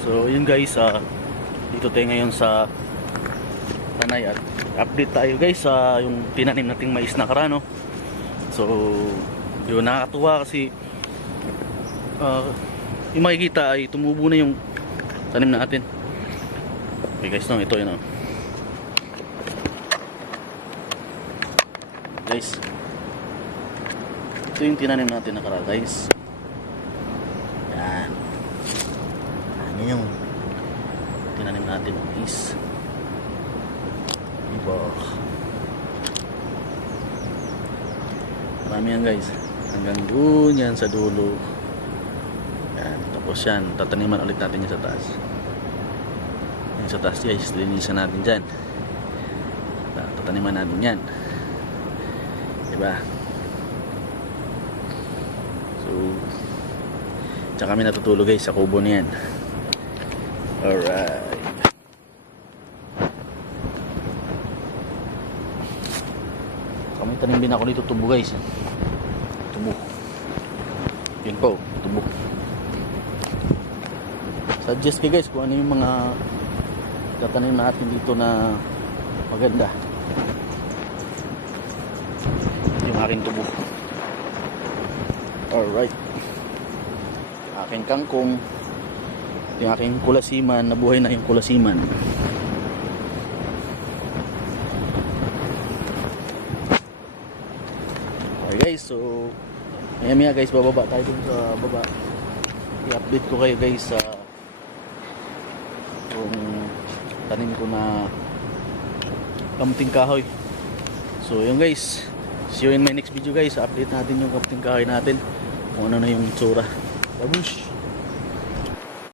So yun guys, dito tayo ngayon sa Tanay at update tayo guys sa yung tinanim nating mais na karano. So yun, nakakatuwa kasi yung makikita ay tumubo na yung tanim natin. Okay guys, no, ito yun guys, ito yung tinanim natin na karano guys. Yan, ano yung tinanim natin is iba, marami yan guys, hanggang dun yan sa dulo. Yan, tapos yan, tataniman ulit natin yan sa taas. Yan sa taas guys, linisan natin dyan, tataniman natin yan, diba? So tsaka kami natutulog guys sa kubo niyan. Alright, kami tanim din ako dito, tubo guys, tubo yun po, tubo. Suggest kayo guys kung ano yung mga tatanim natin dito na maganda. Yung aking tubo. Alright, aking kangkong, yung aking kulasiman, nabuhay na yung kulasiman. Okay guys, so maya guys, bababa tayo dun sa baba. I-update ko kayo guys sa kung tanim ko na kamuting kahoy. So yun guys, see you in my next video guys. Update natin yung kamuting kahoy natin kung ano na yung itsura. Babush!